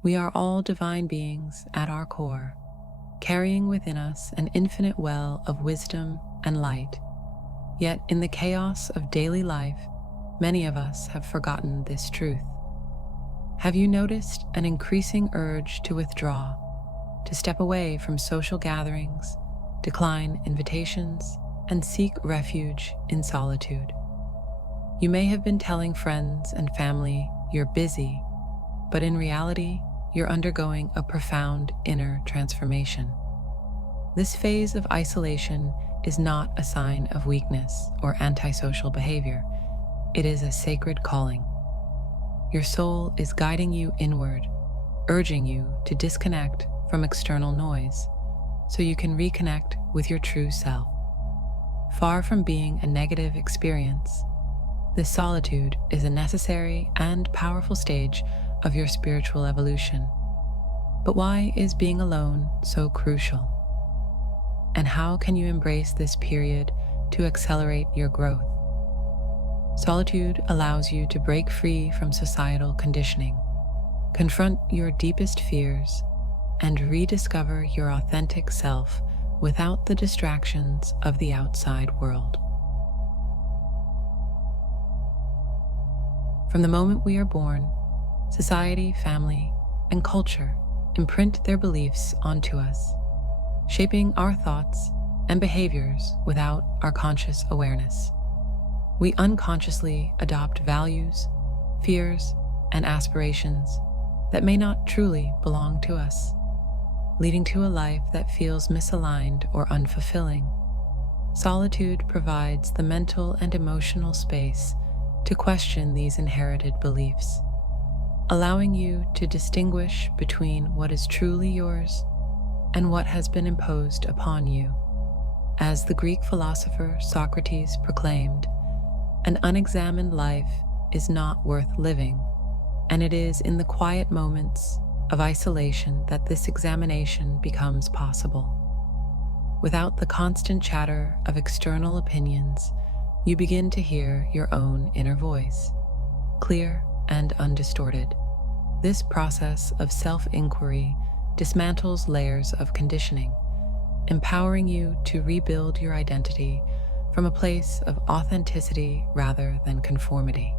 We are all divine beings at our core, carrying within us an infinite well of wisdom and light. Yet in the chaos of daily life, many of us have forgotten this truth. Have you noticed an increasing urge to withdraw, to step away from social gatherings, decline invitations, and seek refuge in solitude? You may have been telling friends and family you're busy, but in reality, you're undergoing a profound inner transformation. This phase of isolation is not a sign of weakness or antisocial behavior. It is a sacred calling. Your soul is guiding you inward, urging you to disconnect from external noise so you can reconnect with your true self. Far from being a negative experience, this solitude is a necessary and powerful stage of your spiritual evolution. But why is being alone so crucial? And how can you embrace this period to accelerate your growth? Solitude allows you to break free from societal conditioning, confront your deepest fears, and rediscover your authentic self without the distractions of the outside world. From the moment we are born, society, family, and culture imprint their beliefs onto us, shaping our thoughts and behaviors without our conscious awareness. We unconsciously adopt values, fears, and aspirations that may not truly belong to us, leading to a life that feels misaligned or unfulfilling. Solitude provides the mental and emotional space to question these inherited beliefs, allowing you to distinguish between what is truly yours and what has been imposed upon you. As the Greek philosopher Socrates proclaimed, an unexamined life is not worth living, and it is in the quiet moments of isolation that this examination becomes possible. Without the constant chatter of external opinions, you begin to hear your own inner voice, clear and undistorted. This process of self-inquiry dismantles layers of conditioning, empowering you to rebuild your identity from a place of authenticity rather than conformity.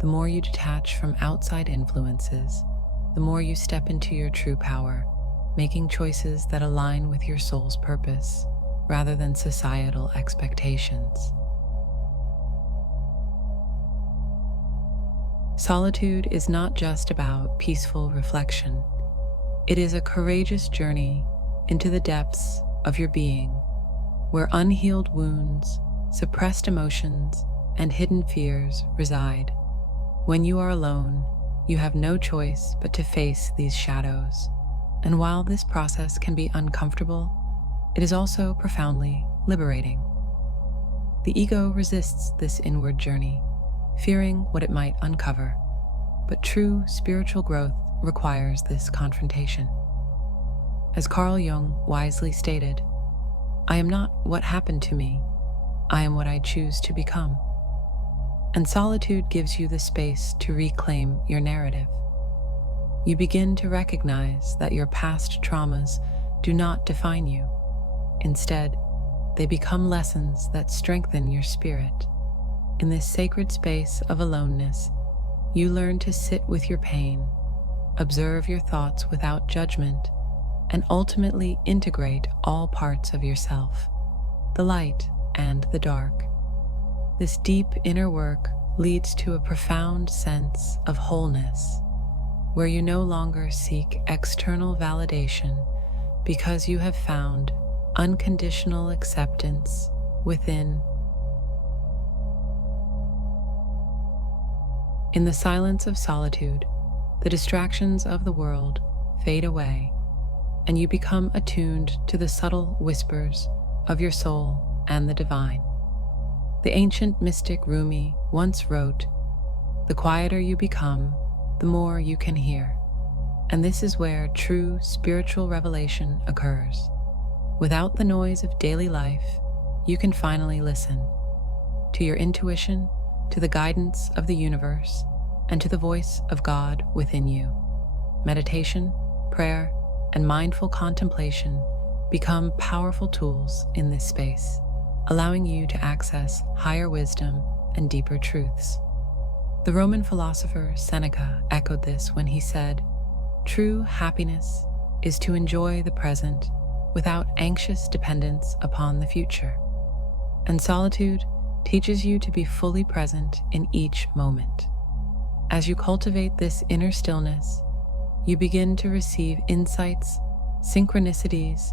The more you detach from outside influences, the more you step into your true power, making choices that align with your soul's purpose rather than societal expectations. Solitude is not just about peaceful reflection. It is a courageous journey into the depths of your being, where unhealed wounds, suppressed emotions, and hidden fears reside. When you are alone, you have no choice but to face these shadows. And while this process can be uncomfortable, it is also profoundly liberating. The ego resists this inward journey, fearing what it might uncover, but true spiritual growth requires this confrontation. As Carl Jung wisely stated, "I am not what happened to me, I am what I choose to become." And solitude gives you the space to reclaim your narrative. You begin to recognize that your past traumas do not define you. Instead, they become lessons that strengthen your spirit. In this sacred space of aloneness, you learn to sit with your pain, observe your thoughts without judgment, and ultimately integrate all parts of yourself, the light and the dark. This deep inner work leads to a profound sense of wholeness, where you no longer seek external validation because you have found unconditional acceptance within. In the silence of solitude, the distractions of the world fade away, and you become attuned to the subtle whispers of your soul and the divine. The ancient mystic Rumi once wrote, "The quieter you become, the more you can hear." And this is where true spiritual revelation occurs. Without the noise of daily life, you can finally listen to your intuition, to the guidance of the universe, and to the voice of God within you. meditation, prayer, and mindful contemplation become powerful tools in this space, allowing you to access higher wisdom and deeper truths. The Roman philosopher Seneca echoed this when he said, "True happiness is to enjoy the present without anxious dependence upon the future." And solitude teaches you to be fully present in each moment. As you cultivate this inner stillness, you begin to receive insights, synchronicities,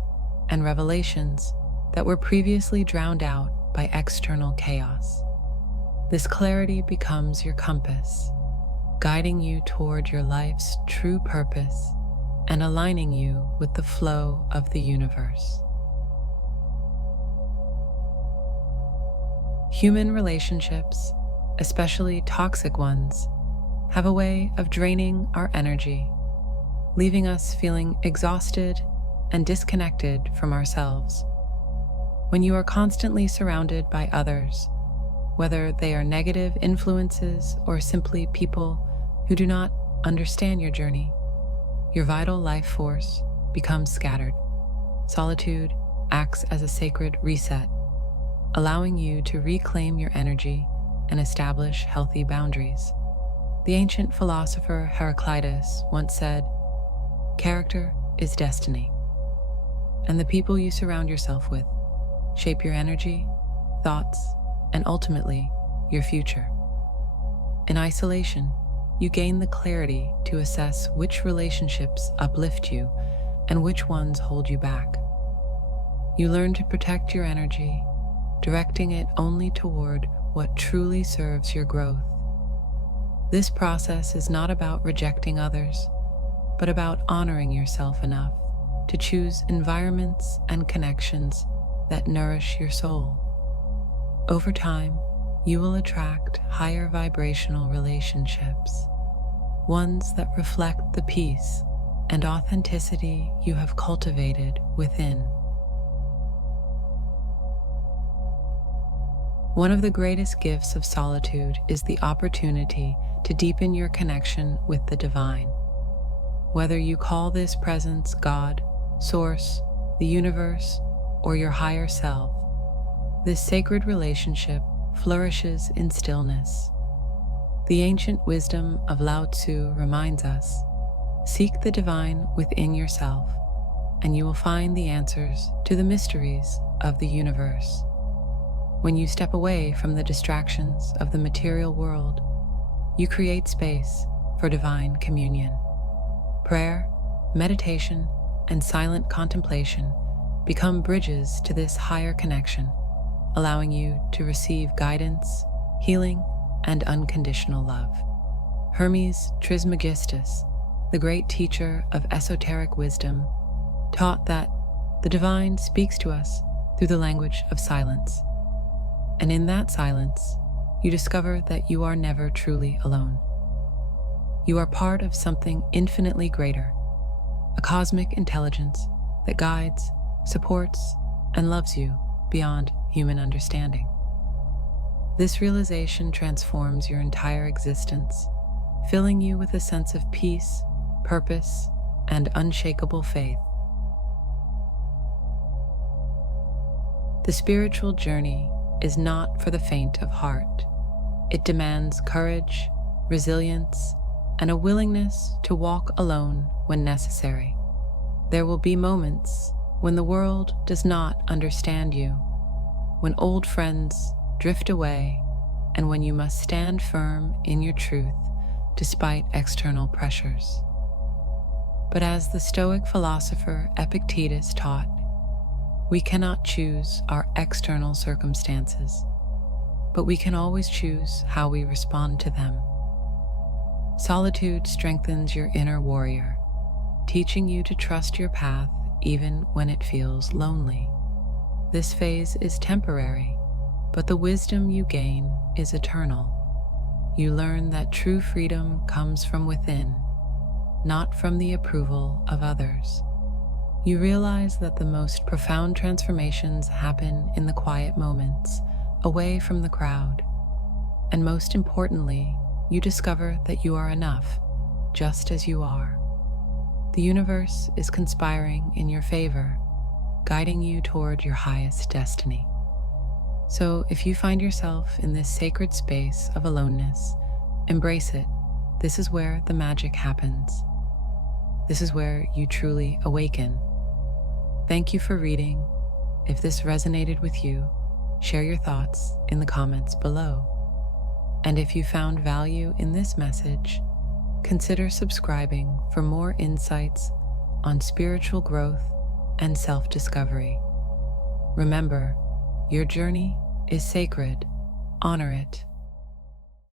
and revelations that were previously drowned out by external chaos. This clarity becomes your compass, guiding you toward your life's true purpose and aligning you with the flow of the universe. Human relationships, especially toxic ones, have a way of draining our energy, leaving us feeling exhausted and disconnected from ourselves. When you are constantly surrounded by others, whether they are negative influences or simply people who do not understand your journey, your vital life force becomes scattered. Solitude acts as a sacred reset, allowing you to reclaim your energy and establish healthy boundaries. The ancient philosopher Heraclitus once said, "Character is destiny," and the people you surround yourself with shape your energy, thoughts, and ultimately, your future. In isolation, you gain the clarity to assess which relationships uplift you and which ones hold you back. You learn to protect your energy, directing it only toward what truly serves your growth. This process is not about rejecting others, but about honoring yourself enough to choose environments and connections that nourish your soul. Over time, you will attract higher vibrational relationships, ones that reflect the peace and authenticity you have cultivated within. One of the greatest gifts of solitude is the opportunity to deepen your connection with the divine. Whether you call this presence God, Source, the universe, or your higher self, this sacred relationship flourishes in stillness. The ancient wisdom of Lao Tzu reminds us, seek the divine within yourself, and you will find the answers to the mysteries of the universe. When you step away from the distractions of the material world, you create space for divine communion. Prayer, meditation, and silent contemplation become bridges to this higher connection, allowing you to receive guidance, healing, and unconditional love. Hermes Trismegistus, the great teacher of esoteric wisdom, taught that the divine speaks to us through the language of silence. And in that silence, you discover that you are never truly alone. You are part of something infinitely greater, a cosmic intelligence that guides, supports, and loves you beyond human understanding. This realization transforms your entire existence, filling you with a sense of peace, purpose, and unshakable faith. The spiritual journey is not for the faint of heart. It demands courage, resilience, and a willingness to walk alone when necessary. There will be moments when the world does not understand you, when old friends drift away, and when you must stand firm in your truth despite external pressures. But as the Stoic philosopher Epictetus taught, we cannot choose our external circumstances, but we can always choose how we respond to them. Solitude strengthens your inner warrior, teaching you to trust your path even when it feels lonely. This phase is temporary, but the wisdom you gain is eternal. You learn that true freedom comes from within, not from the approval of others. You realize that the most profound transformations happen in the quiet moments, away from the crowd. And most importantly, you discover that you are enough, just as you are. The universe is conspiring in your favor, guiding you toward your highest destiny. So if you find yourself in this sacred space of aloneness, embrace it. This is where the magic happens. This is where you truly awaken. Thank you for reading. If this resonated with you, share your thoughts in the comments below. And if you found value in this message, consider subscribing for more insights on spiritual growth and self-discovery. Remember, your journey is sacred. Honor it.